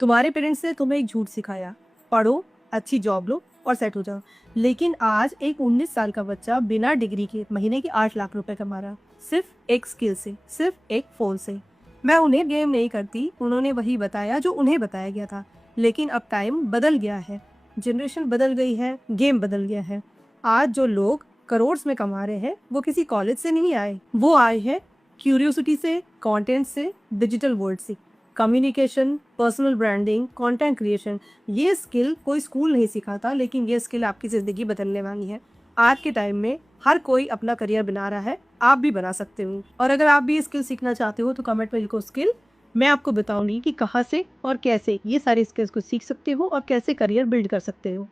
तुम्हारे पेरेंट्स ने तुम्हें एक झूठ सिखाया, पढ़ो, अच्छी जॉब लो और सेट हो जाओ। लेकिन आज एक 19 साल का बच्चा बिना डिग्री के महीने के 8 लाख रुपए कमा रहा, सिर्फ एक स्किल से, सिर्फ एक फोन से। मैं उन्हें ब्लेम नहीं करती, उन्होंने वही बताया जो उन्हें बताया गया था। लेकिन अब टाइम बदल गया है, जनरेशन बदल गई है, गेम बदल गया है। आज जो लोग करोड़ में कमा रहे हैं वो किसी कॉलेज से नहीं आए, वो आए हैं क्यूरियोसिटी से, कंटेंट से, डिजिटल वर्ल्ड से। Communication, personal branding, content creation, ये स्किल कोई स्कूल नहीं सिखाता, लेकिन ये स्किल आपकी ज़िंदगी बदलने वाली है। आज के टाइम में हर कोई अपना करियर बना रहा है, आप भी बना सकते हो। और अगर आप भी ये स्किल सीखना चाहते हो तो कमेंट में लिखो स्किल। मैं आपको बताऊंगी कि कहाँ से और कैसे ये सारे स्किल्स को सीख सकते हो और कैसे करियर बिल्ड कर सकते हो।